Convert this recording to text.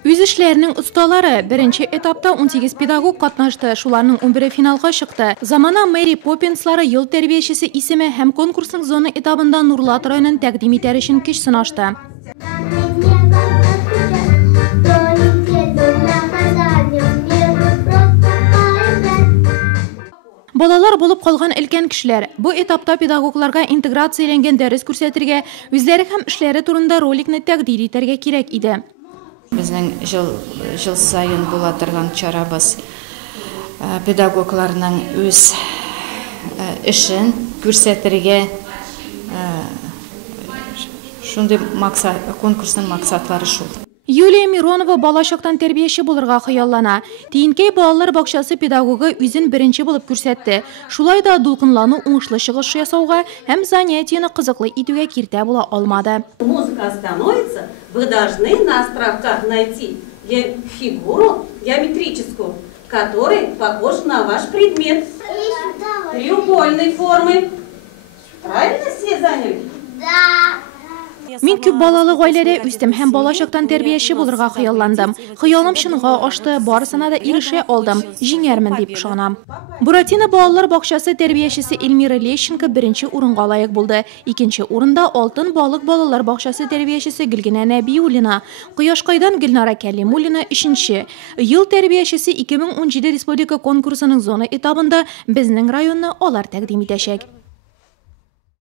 Үз эшләренең осталары беренче этапта 18 педагог катнашты. Шуларның 11 финалга чыкты. Замана Мэри Поппинслары ел тәрбиячесе исеме һәм конкурсның зона этабында Нурлат районын тәкъдим итәр өчен көч сынашты. Балалар булып калган өлкән кешеләр. Бу этапта педагогларга интеграцияләнгән дәрес күрсәтергә, үзләре һәм эшләре турында роликны тәкъдим итәргә кирәк иде. Безнең жыл сайын була торган чарабыз педагогларның үз эшен күрсәтергә, шундый конкурсның максатлары шул. Юлия Миронова балачактан тәрбияче булырга хыяллана. Тиенкәй балалар бакчасы педагогы үзен беренче булып күрсәтте. Шулай да дулкынлану уңышлы чыгыш ясауга һәм занятияне кызыклы итүгә киртә була алмады. Музыка остановится, вы должны на островках найти фигуру геометрическую, которая похожа на ваш предмет. Треугольной формы. Правильно все заняли? Да. Мин күп балалы гаиләдә үстем һәм балачактан тәрбияче булырга хыялландым. Хыялым чынга ашты, барысына да ирешә алдым. Җиңәрмен дип ышанам. Буратино балалар бакчасы тәрбиячесе Эльмира Лещенко беренче урынга лаек булды. Икенче урында Алтын балык балалар бакчасы тәрбиячесе Гөлгенә Нәбиуллина, Кояшкайдан Гөлнара Кәлимуллина өченче. Ел тәрбиячесе 2017 республика конкурсының зона этабында безнең районны алар тәкъдим итәчәк.